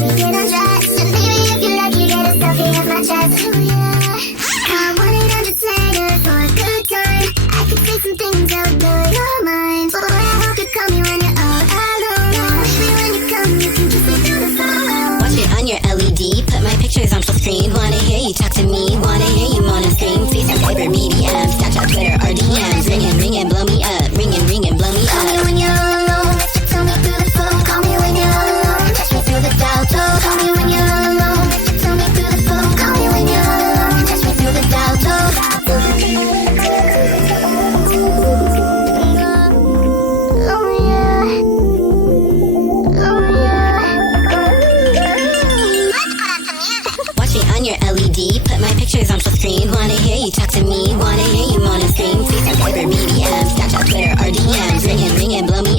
baby, get undressed. And baby, if you like, you get a selfie of my chest. Oh yeah. I want it under Slayyyter for a good time. I could say some things that would blow your mind. Boy, I hope you call me when you're all alone. Baby, when you come, you can kiss me through the phone. Watch it on your LED, put my pictures on full screen. Wanna hear you talk to me, wanna hear you moan and scream. FaceTime, Viber, BBM, Snapchat, Twitter, or DMs. Ringing, blow me up. Ringing, blow me Call me up. when you're all alone, just to tell me through the phone. Call me when you're all alone, touch me through the dial tone. Call me when you're all alone, just to tell me through the phone. Call me when you're all alone, touch me through the dial tone. Oh yeah, oh yeah. Let's put on some music. Watch it on your LED, put my pictures on full screen. Wanna hear you talk to me, wanna hear you moan and scream. FaceTime, Viber, BBM, Snapchat, Twitter, or DMs. Ringing, blow me